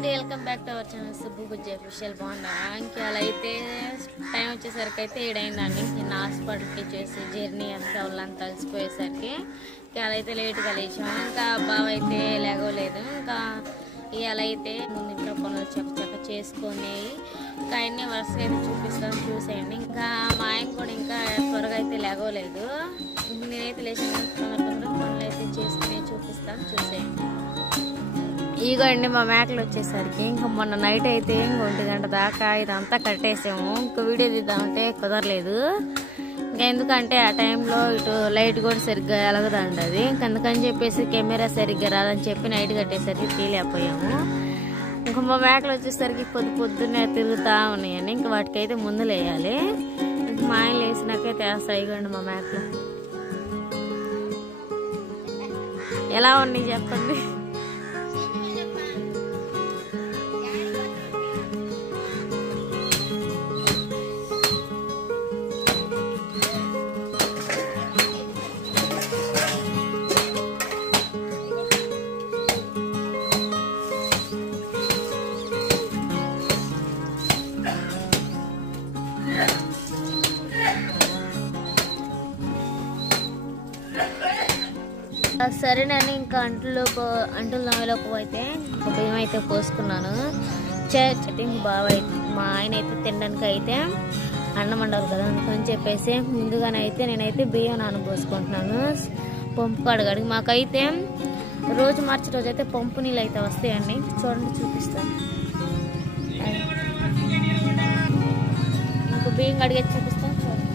అండి, welcome back to our channel Subbu Bujji official. బాగున్నారా? ఇంకా అలా అయితే టైం వచ్చేసరికి అయితే ఏడైందండి. నిన్న హాస్పిటల్కి చేసి జర్నీ అంతా వాళ్ళంతా కలిసిపోయేసరికి ఇంకా అలా అయితే లేట్గా లేచాము. ఇంకా బావ అయితే లేగలేదు. ఇంకా ఇవాళ అయితే ముందు ఇంట్లో పనులు చక్క చేసుకొని ఇంకా అన్నీ వరుసగా అయితే చూపిస్తాను, చూసేయండి. ఇంకా మా ఆయన కూడా ఇంకా త్వరగా అయితే లేగలేదు. నేనైతే లేచిన పనులు అయితే చేసుకుని చూపిస్తాను, చూసేయండి. ఇగోండి మా మేకలు వచ్చేసరికి ఇంకా మొన్న నైట్ అయితే 1 గంట దాకా ఇదంతా కట్టేసాము. ఇంకా వీడియో తీద్దామంటే కుదరలేదు. ఇంకా ఎందుకంటే ఆ టైంలో ఇటు లైట్ కూడా సరిగ్గా ఎలగదండి అది. అందుకని చెప్పేసి కెమెరా సరిగ్గా రాదని చెప్పి నైట్ కట్టేసరికి తీలేకపోయాము. ఇంకా మా మేకలు వచ్చేసరికి పొద్దున్నే తిరుగుతూ ఉన్నాయండి. ఇంకా వాటికైతే ముందు లేయాలి. ఇంకా మా ఆయన లేచినాకైతే వేస్తాయి. ఇగోండి మా మేకలు ఎలా ఉన్నాయి చెప్పండి. సరేనండి, ఇంకా అంటుల నవ్వులోకి పోతే ఒక బియ్యం అయితే పోసుకున్నాను. బాగా మా ఆయన అయితే తినడానికి అయితే అన్నం వండాలి కదా, అందుకని చెప్పేసి ముందుగానే అయితే నేనైతే బియ్యం నానబోసుకుంటున్నాను పంపు కడగడికి. మాకైతే రోజు మార్చి రోజు అయితే పంపు నీళ్ళు అయితే వస్తాయండి. చూడండి, చూపిస్తాను. ఇంకా బియ్యం కడిగే చూపిస్తాను, చూడండి.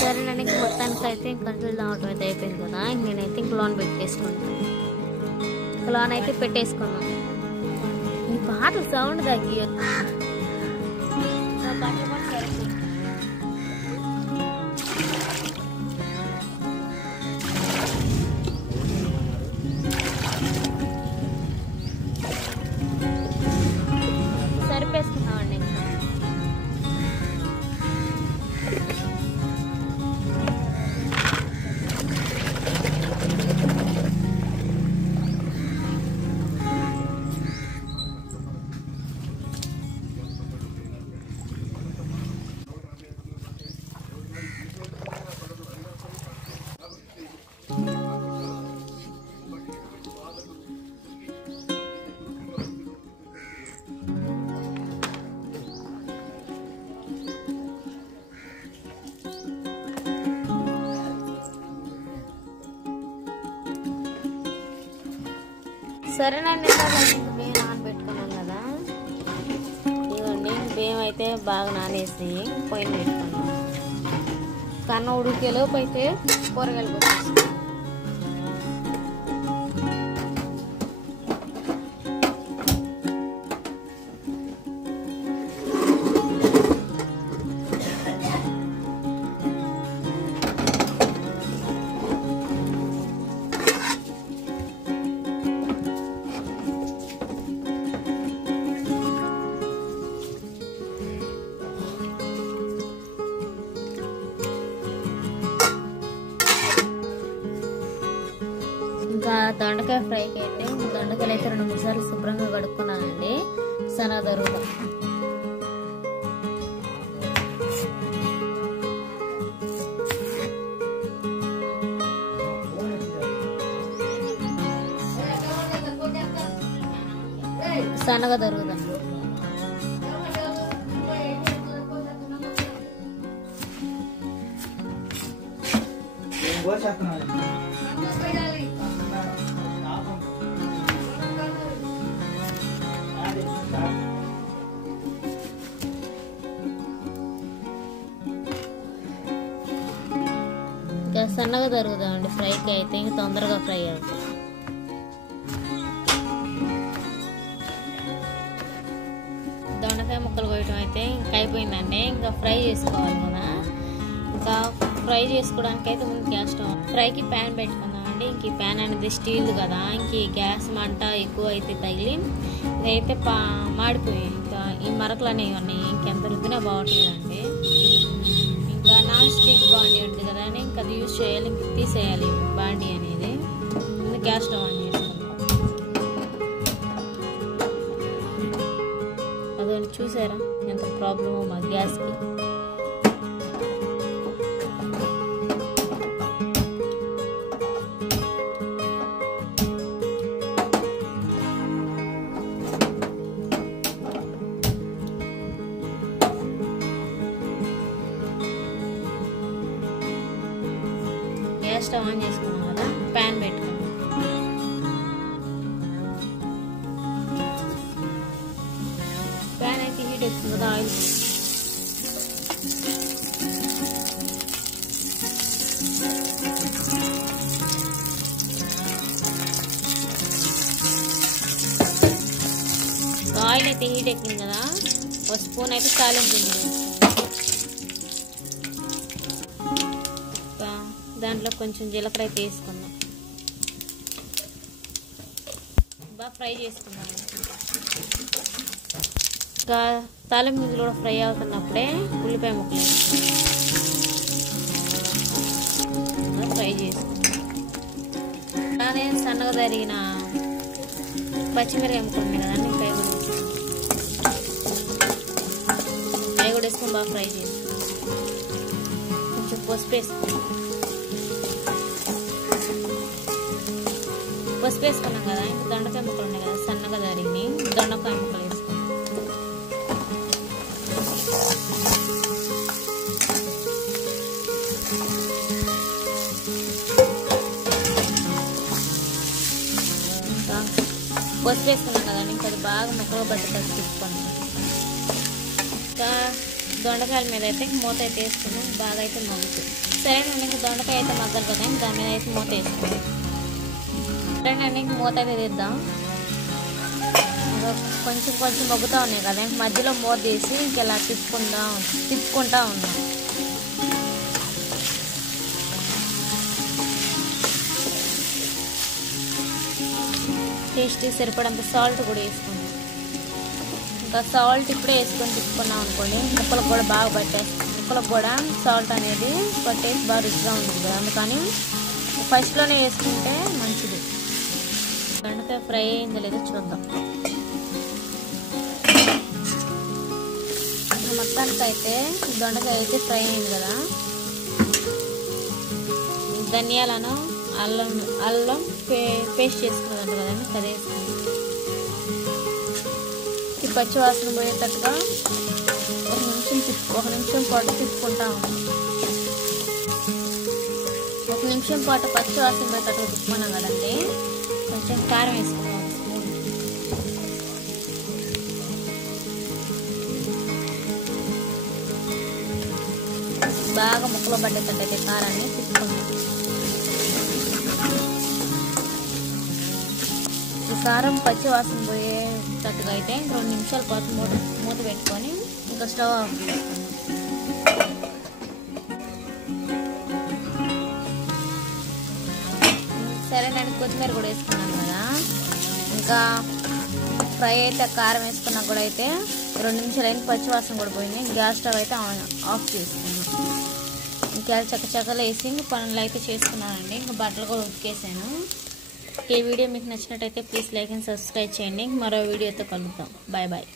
సరేనండి, ఇంక మొత్తానికి అయితే కంట్రోల్ రావటం అయితే అయిపోయింది కదా. నేనైతే ఇంక లోన్ పెట్టేసుకుంటాను. లోన్ అయితే పెట్టేసుకున్నాను. ఈ పాటలు సౌండ్ తగ్గి సరిపేసుకున్నామండి. సరేనండి, బియ్యం నానబెట్టుకున్నాం కదా. ఇదిగోండి, బియ్యం అయితే బాగా నానేసి పొయ్యి పెట్టుకున్నాం. కన్నా ఉడికేలోపు అయితే కూరగాయలు కొట్టేస్తాం. ఇంకా దొండకాయ ఫ్రైకి అయితే దొండకాయలు అయితే 2-3 సార్లు శుభ్రంగా కడుక్కున్నానండి. సన్నదరుగా సన్నగా దరుగుదండి. సన్నగా తరుగుదామండి ఫ్రైకి అయితే, ఇంకా తొందరగా ఫ్రై అవుతుంది. దొండకాయ ముక్కలు కోయటం అయితే ఇంకా అయిపోయిందండి. ఇంకా ఫ్రై చేసుకోవాలి కదా. ఇంకా ఫ్రై చేసుకోవడానికి అయితే ముందు గ్యాస్ స్టవ్ ఫ్రైకి ప్యాన్ పెట్టుకుందామండి. ఇంక ఈ ప్యాన్ అనేది స్టీల్ కదా, ఇంక ఈ గ్యాస్ మంట ఎక్కువ అయితే తగిలి ఇదైతే మాడిపోయి ఇంకా ఈ మరకలు అనేవి ఉన్నాయి. ఇంకెంత రుద్దినా బాగుంటుందండి. ఇంకా నాన్ స్టిక్ బాండీ ఉంటుంది కదా అని ఇంకా అది యూజ్ చేయాలి, ఇంక తీసేయాలి బాండీ అనేది. ముందు గ్యాస్ స్టవ్ ఆన్ చేసుకుందాం. అదండి చూసారా ఎంత ప్రాబ్లమో మా గ్యాస్కి. గ్యాస్ స్టవ్ ఆన్ చేసుకున్నాం కదా, ప్యాన్ పెట్టుకున్నాం. ప్యాన్ అయితే హీట్ ఎక్కుతుంది కదా, ఆయిల్ అయితే హీట్ ఎక్కింది కదా, ఒక స్పూన్ అయితే తాలింపు గింజలు దాంట్లో కొంచెం జీలకర్ర అయితే వేసుకుందాం. బాగా ఫ్రై చేసుకుందాం. ఇంకా తాలింపు గింజలు కూడా ఫ్రై అవుతున్నప్పుడే ఉల్లిపాయ ముక్కలు ఫ్రై చేసుకుందాం. అలానే సన్నగా తరిగిన పచ్చిమిరకాయ ముక్కలు ఉన్నాయి కదండి, ఇంకా అవి కూడా వేసుకొని బాగా ఫ్రై చేసుకుందాం. కొంచెం పసుపు వేసుకుందాం. పసుపు వేసుకున్నాం కదా, ఇంకా దొండకాయ ముక్కలు ఉన్నాయి కదా సన్నగా తరిగినాయి, దొండకాయ ముక్కలు వేసుకున్నాం. ఇంకా పసుపు వేసుకున్నాం కదండి, ఇంకా అది బాగా ముక్కలు పట్టేటట్టు తీసుకున్నాం. ఇంకా దొండకాయల మీద అయితే మూత అయితే వేసుకున్నాం, బాగా అయితే మగ్గుతుంది. సరేనండి, ఇంకా దొండకాయ అయితే మగ్గాలి కదా, దాని మీద అయితే మూత వేసుకున్నాం. సరేనండి, మూత అయితే తీద్దాం. కొంచెం కొంచెం మగ్గుతూ ఉన్నాయి కదా, మధ్యలో మూత తీసి ఇంకెలా తిప్పుకుంటా ఉన్నాం. టేస్ట్ సరిపడంత సాల్ట్ కూడా వేసుకున్నాం. ఇంకా సాల్ట్ ఇప్పుడే వేసుకొని తిప్పుకున్నాం అనుకోండి, ముక్కలకు కూడా బాగా పట్టేస్తాం. ముక్కలకు కూడా సాల్ట్ అనేది పట్టేసి బాగా రుచిగా ఉంటుంది కదా, అందుకని ఫస్ట్లోనే వేసుకుంటే మంచిది. దొండకాయ ఫ్రై అయిందో లేదో చూద్దాం. మొత్తానికి అయితే దొండకాయ అయితే ఫ్రై అయింది కదా. ధనియాలను అల్లం పేస్ట్ చేసుకున్నదంట కదండి, అది వేసుకుంది. ఈ పచ్చివాసన పోయేటట్టుగా ఒక నిమిషం పాటు తిప్పుకుంటా ఉన్నాం. ఒక నిమిషం పాటు పచ్చివాసన పోయేటట్టుగా తిప్పుకున్నాం కదండి. కొంచెం కారం వేసుకున్నాం, బాగా ముక్కలో పట్టేటట్టయితే కారాన్ని తిప్పుకున్నాం. ఈ కారం పచ్చి వాసన పోయేటట్టుగా అయితే 2 నిమిషాల పాటు మూత పెట్టుకొని ఇంకా స్టవ్ ఆఫ్ చేసుకున్నాం. సరేనండి, కొత్తిమీర కూడా వేసుకున్నాను కదా. ఇంకా ఫ్రై అయితే కారం వేసుకున్నా కూడా అయితే 2 నిమిషాలు అయింది, పచ్చివాసన కూడా పోయింది. గ్యాస్ స్టవ్ అయితే ఆఫ్ చేసుకున్నాం. ఇంకా చక్కచక్కలు వేసి పనులు అయితే చేసుకున్నానండి. ఇంకా బట్టలు కూడా ఉతికేసాను. ఈ వీడియో మీకు నచ్చినట్టయితే ప్లీజ్ లైక్ అండ్ సబ్స్క్రైబ్ చేయండి. మరో వీడియోతో కలుద్దాం. Bye bye.